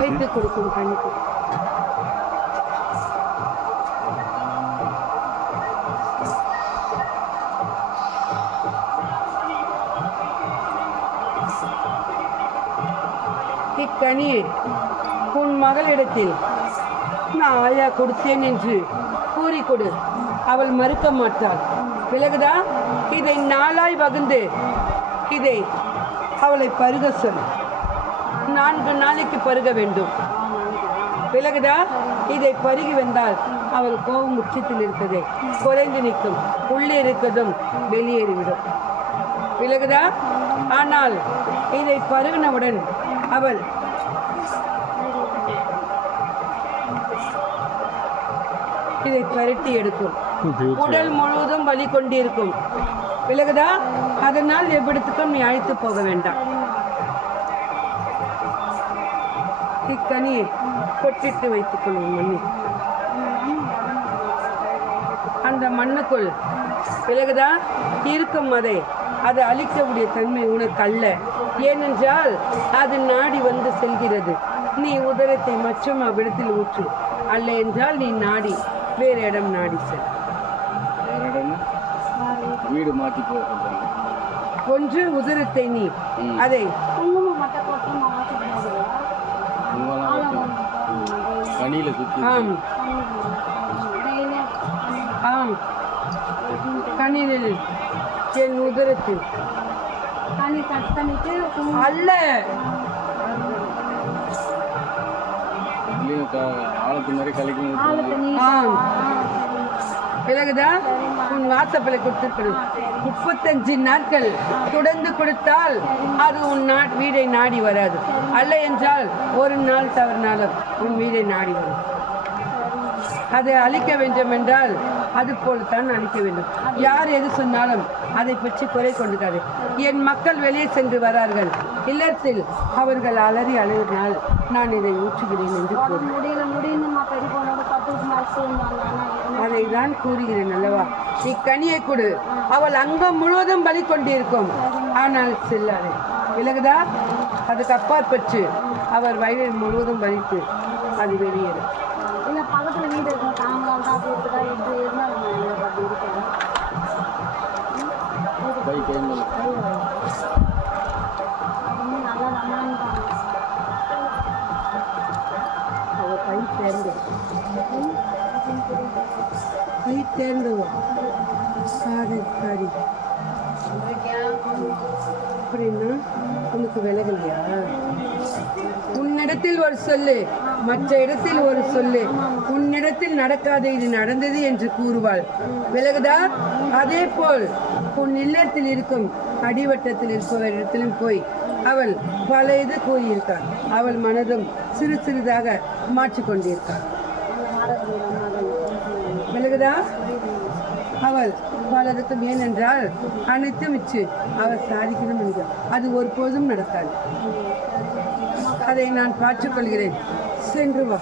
வைத்து கொடுக்கும் கண்ணுக்கு. இக்கனியை உன் மகளிடத்தில் நான் ஆயா கொடுத்தேன் என்று கூறிக்கொடு. அவள் மறுக்க மாட்டாள். விலகுதா? இதை நாளாய் வகுந்து இதை அவளை பருக சொல். 4 நாளைக்கு பருக வேண்டும். விலகுதா? இதை பருகி வந்தால் அவள் கோபம் உச்சத்தில் இருக்கிறதே குறைந்து நிற்கும். உள்ளே இருக்கதும் வெளியேறிவிடும். விலகுதா? ஆனால் இதை பருகினவுடன் அவள் இதை பரட்டி எடுக்கும். உடல் முழுவதும் வலி கொண்டிருக்கும். விலகுதா? அதனால் எவ்விடத்துக்கும் நீ அழைத்து போக வேண்டாம். இக்கனியை கொட்டிட்டு வைத்துக் கொள்ளும் மண்ணி அந்த மண்ணுக்குள். விலகுதா? இருக்கும் அதை அழிக்கக்கூடிய தன்மை உனக்கு அல்ல. ஏனென்றால் அது நாடி வந்து செல்கிறது. நீ உதரத்தை மற்றும் அவ்விடத்தில் ஊற்று. அல்ல என்றால் நீ நாடி வேறு இடம் நாடி செல். வீடு மாற்றி ஒன்று உதரத்தை நீ அதை ஆம் ஆம் கண்ணினில் என் உதரத்தில் அல்ல விலகுதா? உன் வாசப்பலை கொடுத்திருக்கணும். 35 நாட்கள் தொடர்ந்து கொடுத்தால் அது உன் வீடை நாடி வராது. அல்ல என்றால் ஒரு நாள் தவறினாலும் உன் வீடை நாடி வரும். அதை அழிக்க வேண்டும் என்றால் அது போல்தான் அழிக்க வேண்டும். யார் எது சொன்னாலும் அதை பற்றி குறை கொண்டுக்காது. என் மக்கள் வெளியே சென்று வரார்கள். இல்லத்தில் அவர்கள் அலறி அழுகினால் நான் இதை ஊற்றுகிறேன் என்று அதை தான் கூறுகிறேன் அல்லவா? நீ கனியை கொடு. அவள் அங்கம் முழுவதும் பலி கொண்டிருக்கும். ஆனால் செல்லாதே. விலகுதா? அதுக்கு அப்பாற்பட்டு அவர் வயது முழுவதும் பலித்து அது வெளியேறும். பக்கத்தில் வீடு இருக்கும். தாங்களால் தான் போட்டுக்கா எப்படி இருந்தால் அப்படி இருக்காது. நல்லா நல்லான்ட்டாங்க. அவள் கை தேர்ந்து சாரி அப்படின்னா உனக்கு விலகலையா? உன்னிடத்தில் ஒரு சொல்லு, மற்ற இடத்தில் ஒரு சொல்லு. உன்னிடத்தில் நடக்காத இது நடந்தது என்று கூறுவாள். விலகுதா? அதே போல் உன் இல்லத்தில் இருக்கும் அடிவட்டத்தில் இருப்பவர் இடத்திலும் போய் அவள் பல இது கூறியிருக்காள். அவள் மனதும் சிறு சிறிதாக மாற்றிக்கொண்டிருக்காள். விலகுதா? அவள் பலருக்கும் ஏனென்றால் அனைத்தும் வச்சு அவள் சாதிக்கணும் என்கிறாள். அது ஒருபோதும் நடக்காது. அதை நான் பார்த்துக்கொள்கிறேன். சென்று வா.